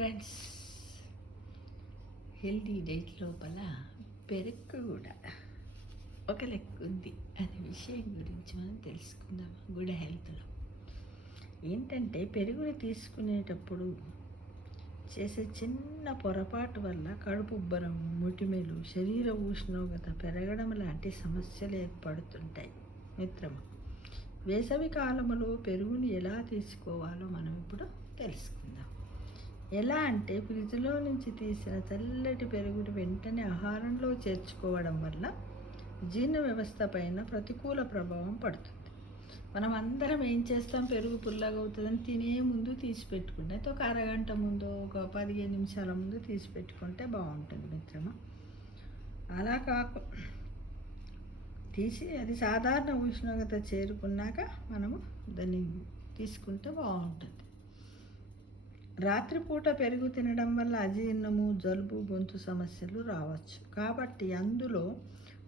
Friends, healthy diet లోపల పెరుగు కూడా ఒక లెక్క ఉంది అనే విషయం గురించి మనం తెలుసుకుందాం. గుడ్ హెల్త్లో ఏంటంటే, పెరుగుని తీసుకునేటప్పుడు చేసే చిన్న పొరపాటు వల్ల కడుపు ఉబ్బరం, ముటిమెలు, శరీర ఉష్ణోగ్రత పెరగడం లాంటి సమస్యలు ఏర్పడుతుంటాయి. మిత్రమా, వేసవి కాలంలో పెరుగుని ఎలా తీసుకోవాలో మనం ఇప్పుడు తెలుసుకుందాం. ఎలా అంటే, ఫ్రిడ్జ్లో నుంచి తీసిన చల్లటి పెరుగుని వెంటనే ఆహారంలో చేర్చుకోవడం వల్ల జీర్ణ వ్యవస్థ పైన ప్రతికూల ప్రభావం పడుతుంది. మనం అందరం ఏం చేస్తాం, పెరుగు పుల్లగా అవుతుందని తినే ముందు తీసి పెట్టుకుంటే, అయితే ఒక అరగంట ముందు, ఒక 15 నిమిషాల ముందు తీసి పెట్టుకుంటే బాగుంటుంది మిత్రమా. అలా తీసి అది సాధారణ ఉష్ణోగ్రత చేరుకున్నాక మనము దాన్ని తీసుకుంటే బాగుంటుంది. రాత్రిపూట పెరుగు తినడం వల్ల అజీర్ణము, జలుబు, గొంతు సమస్యలు రావచ్చు. కాబట్టి అందులో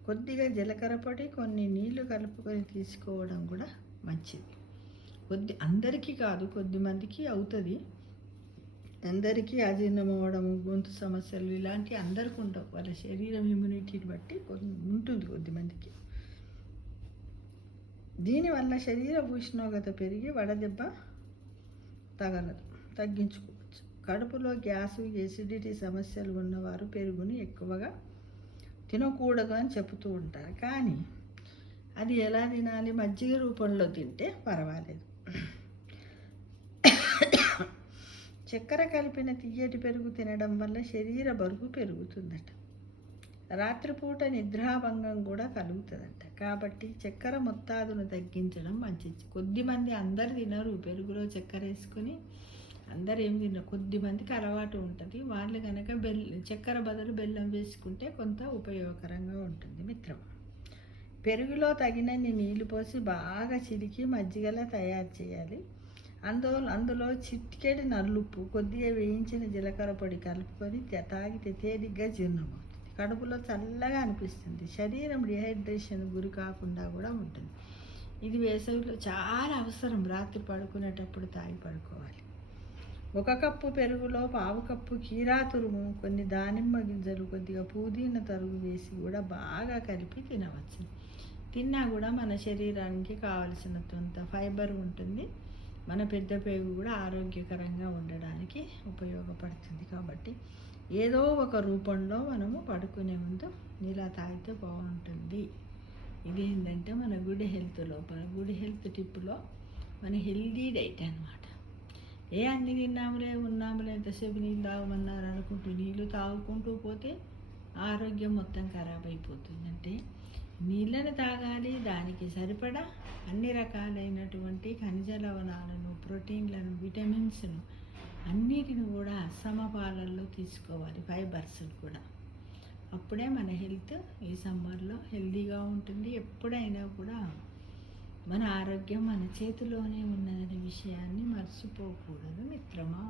కొద్దిగా జీలకర్ర పొడి, కొన్ని నీళ్లు కలుపుకొని తీసుకోవడం కూడా మంచిది. అందరికీ కాదు, కొద్దిమందికి అవుతుంది. అందరికీ అజీర్ణం అవ్వడము, గొంతు సమస్యలు ఇలాంటివి అందరికీ ఉండవు. వాళ్ళ శరీరం ఇమ్యూనిటీని బట్టి ఉంటుంది కొద్దిమందికి. దీనివల్ల శరీర ఉష్ణోగ్రత పెరిగి వడదెబ్బ తగ్గించుకోవచ్చు. కడుపులో గ్యాసు, ఎసిడిటీ సమస్యలు ఉన్నవారు పెరుగుని ఎక్కువగా తినకూడదు అని చెబుతూ ఉంటారు. కానీ అది ఎలా తినాలి? మజ్జిగ రూపంలో తింటే పర్వాలేదు. చక్కెర కలిపిన తియ్యటి పెరుగు తినడం వల్ల శరీర బరువు పెరుగుతుందట. రాత్రిపూట నిద్రాభంగం కూడా కలుగుతుందంట. కాబట్టి చక్కెర మొత్తాదును తగ్గించడం మంచిది. కొద్దిమంది, అందరు తినరు పెరుగులో చక్కెర వేసుకొని, అందరు ఏం తినరు. కొద్దిమందికి అలవాటు ఉంటుంది. వాళ్ళు కనుక చక్కెర బదులు బెల్లం వేసుకుంటే కొంత ఉపయోగకరంగా ఉంటుంది మిత్రమా. పెరుగులో తగినన్ని నీళ్లు పోసి బాగా చిలికి మజ్జిగలా తయారు చేయాలి. అందులో చిటికెడు నల్లుప్పు, కొద్దిగా వేయించిన జీలకర్ర పొడి కలుపుకొని తాగితే తేలిగ్గా జీర్ణమవుతుంది. కడుపులో చల్లగా అనిపిస్తుంది. శరీరం డిహైడ్రేషన్ గురి కాకుండా కూడా ఉంటుంది. ఇది వేసవిలో చాలా అవసరం. రాత్రి పడుకునేటప్పుడు తాగి పడుకోవాలి. 1 కప్పు పెరుగులో 1/2 కప్పు కీరా తురుము, కొన్ని దానిమ్మ గింజలు, కొద్దిగా పుదీనా తరుగు వేసి కూడా బాగా కలిపి తినవచ్చు. తిన్నా కూడా మన శరీరానికి కావలసినంత ఫైబర్ ఉంటుంది. మన పెద్ద పేగు కూడా ఆరోగ్యకరంగా ఉండడానికి ఉపయోగపడుతుంది. కాబట్టి ఏదో ఒక రూపంలో మనము పడుకునే ముందు ఇలా తాగితే బాగుంటుంది. ఇదేంటంటే మన గుడ్ హెల్త్ లోపల, గుడ్ హెల్త్ టిప్లో మన హెల్దీ డైట్ అన్నమాట. అన్ని ఉన్నాములే ఎంతసేపు నీళ్ళు తాగమన్నారు అనుకుంటూ నీళ్ళు తాగుకుంటూ పోతే ఆరోగ్యం మొత్తం ఖరాబ్ అయిపోతుంది. అంటే నీళ్ళని తాగాలి, దానికి సరిపడా అన్ని రకాలైనటువంటి ఖనిజ లవణాలను, ప్రోటీన్లను, విటమిన్స్ను అన్నిటిని కూడా సమపాలల్లో తీసుకోవాలి. ఫైబర్స్ కూడా. అప్పుడే మన హెల్త్ ఈ సమ్మర్లో హెల్తీగా ఉంటుంది. ఎప్పుడైనా కూడా మన ఆరోగ్యం మన చేతిలోనే ఉన్నదనే విషయాన్ని మర్చిపోకూడదు మిత్రమా.